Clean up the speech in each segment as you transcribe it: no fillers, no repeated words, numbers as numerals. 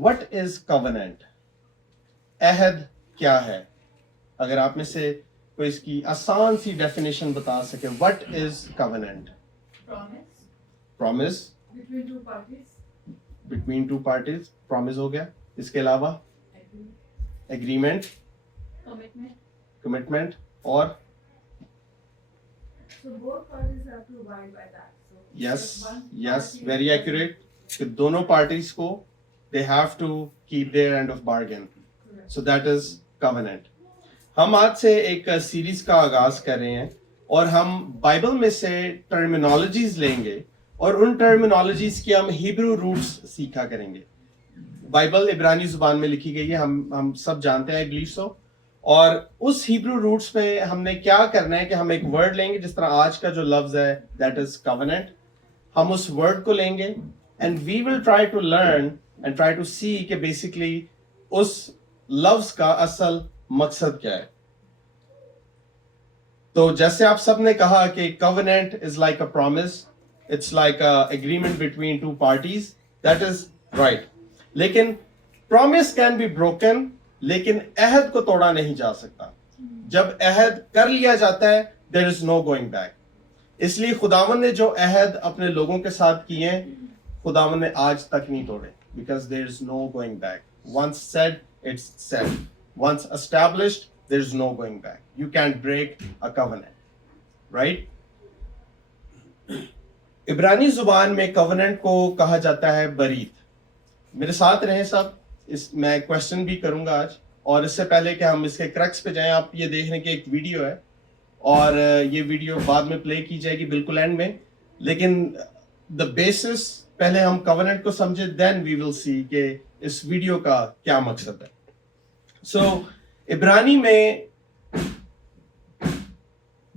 what is covenant? عہد کیا ہے؟ اگر آپ میں سے کوئی اس کی آسان سی ڈیفینیشن بتا سکے. what is covenant? promise between two parties. promise ہو گیا. اس کے علاوہ agreement, commitment اور So both parties have to abide by that. So yes, if one yes, party very doesn't- accurate. کہ دونوں parties کو they have to keep their end of bargain. Correct. So that is covenant. ہم آج سے ایک series کا آغاز کر رہے ہیں اور ہم بائبل میں سے ٹرمینالوجیز لیں گے اور ان ٹرمینالوجیز کی ہم ہیبرو روٹس سیکھا کریں گے. بائبل عبرانی زبان میں لکھی گئی ہے, ہم سب جانتے ہیں, آئی بلیو سو. اور اس ہیبرو روٹس پہ ہم نے کیا کرنا ہے کہ ہم ایک ورڈ لیں گے, جس طرح آج کا جو لفظ ہے دیٹ از covenant. ہم اس ورڈ کو لیں گے and we will try to learn and try to see کہ بیسکلی اس لفظ کا اصل مقصد کیا ہے. تو جیسے آپ سب نے کہا کہ covenant is like a promise, it's like a agreement between two parties, that is right. لیکن promise can be broken, لیکن عہد کو توڑا نہیں جا سکتا. جب عہد کر لیا جاتا ہے there is no going back. اس لیے خداوند نے جو عہد اپنے لوگوں کے ساتھ کیے ہیں خداوند نے آج تک نہیں توڑے, because there is no going back. Once said, it's said. Once established, there is no going back. You can't break a covenant. Right? عبرانی زبان میں covenant کو کہا جاتا ہے برید. میرے ساتھ رہیں سب, میں کوشچن بھی کروں گا آج, اور اس سے پہلے کہ ہم اس کے کریکس پہ جائیں, آپ یہ دیکھ رہے کہ ایک ویڈیو ہے اور یہ ویڈیو بعد میں پلے کی جائے گی بالکل اینڈ میں, لیکن دا بیسس پہلے ہم covenant کو سمجھے, دین وی ول سی کہ اس ویڈیو کا کیا مقصد ہے. سو عبرانی میں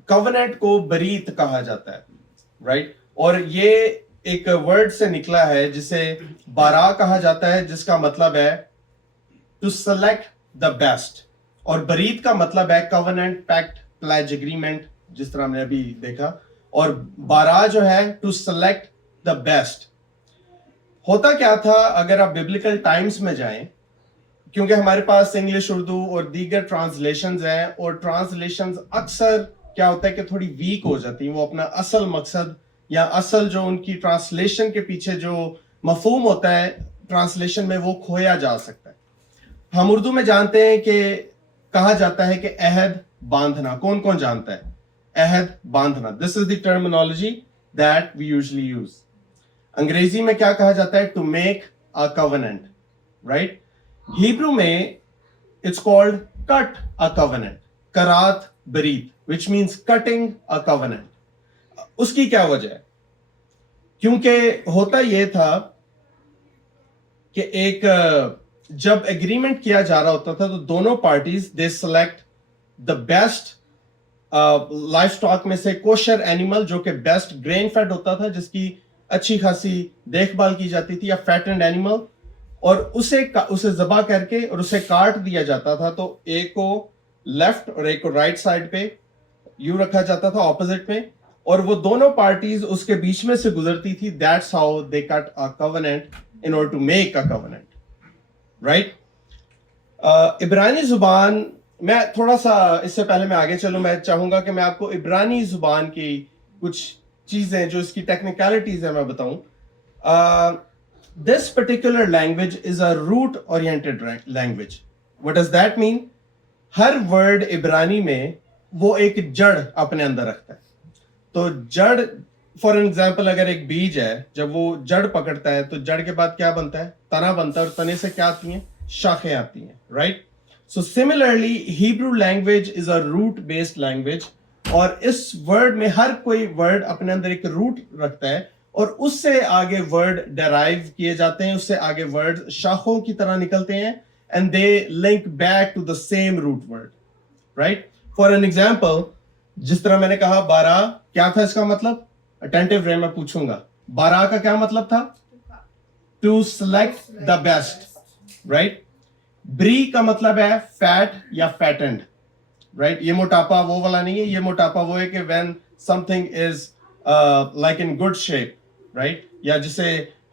covenant کو برید کہا جاتا ہے, رائٹ, اور یہ ایک ورڈ سے نکلا ہے جسے بارا کہا جاتا ہے, جس کا مطلب ہے ٹو سلیکٹ دا بیسٹ, اور برید کا مطلب ہے covenant, pact, pledge, agreement, جس طرح ہم نے ابھی دیکھا, اور بارا جو ہے ٹو سلیکٹ دا بیسٹ. ہوتا کیا تھا اگر آپ ببلیکل ٹائمز میں جائیں, کیونکہ ہمارے پاس انگلش, اردو اور دیگر ٹرانسلیشنز ہیں, اور ٹرانسلیشنز اکثر کیا ہوتا ہے کہ تھوڑی ویک ہو جاتی ہیں, وہ اپنا اصل مقصد یا اصل جو ان کی ٹرانسلیشن کے پیچھے جو مفہوم ہوتا ہے ٹرانسلیشن میں وہ کھویا جا سکتا ہے. ہم اردو میں جانتے ہیں کہ کہا جاتا ہے کہ عہد باندھنا. کون کون جانتا ہے عہد باندھنا؟ This is the terminology that we usually use. انگریزی میں کیا کہا جاتا ہے؟ To make a covenant, right. Hebrew میں it's called cut a covenant, کرات برید, which means cutting a covenant. اس کی کیا وجہ ہے؟ کیونکہ ہوتا یہ تھا کہ ایک جب ایگریمنٹ کیا جا رہا ہوتا تھا تو دونوں parties they select the best life stock میں سے کوشر اینیمل, جو کہ بیسٹ گرین فیڈ ہوتا تھا, جس کی اچھی خاصی دیکھ بھال کی جاتی تھی, یا فیٹنڈ اینیمل, اور اسے ذبح کر کے اور اسے کاٹ دیا جاتا تھا. تو ایک کو لیفٹ اور ایک کو رائٹ سائڈ پہ یوں رکھا جاتا تھا اپوزٹ میں, اور وہ دونوں پارٹیز اس کے بیچ میں سے گزرتی تھی. That's how they cut a covenant in order to make a covenant, right? عبرانی زبان میں تھوڑا سا, اس سے پہلے میں آگے چلوں, میں چاہوں گا کہ میں آپ کو عبرانی زبان کی کچھ چیزیں جو اس کی ٹیکنیکلٹیز ہیں میں بتاؤں. This particular language is a root oriented language. What does that mean? ہر ورڈ عبرانی میں وہ ایک جڑ اپنے اندر رکھتا ہے. تو جڑ فار ایگزامپل اگر ایک بیج ہے, جب وہ جڑ پکڑتا ہے تو جڑ کے بعد کیا بنتا ہے؟ تنا بنتا ہے, اور تنے سے کیا آتی ہیں؟ شاخیں آتی ہیں, right. So similarly Hebrew language is a root based language, اور اس ورڈ میں ہر کوئی ورڈ اپنے اندر ایک روٹ رکھتا ہے, اور اس سے آگے ورڈ ڈرائیو کیے جاتے ہیں, اس سے آگے ورڈ شاخوں کی طرح نکلتے ہیں, and they link back to the same root word, right. For an example, جس طرح میں نے کہا بارہ, کیا تھا اس کا مطلب؟ اٹینٹیو رہے, میں پوچھوں گا بارہ کا کیا مطلب تھا؟ To select the best, right. بری کا مطلب ہے فیٹ یا فیٹنڈ, رائٹ. یہ موٹاپا وہ والا نہیں ہے, یہ موٹاپا وہ ہے کہ when some thing is like in good shape, right, یا جسے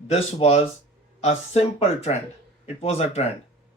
this was a simple trend. It was a trend.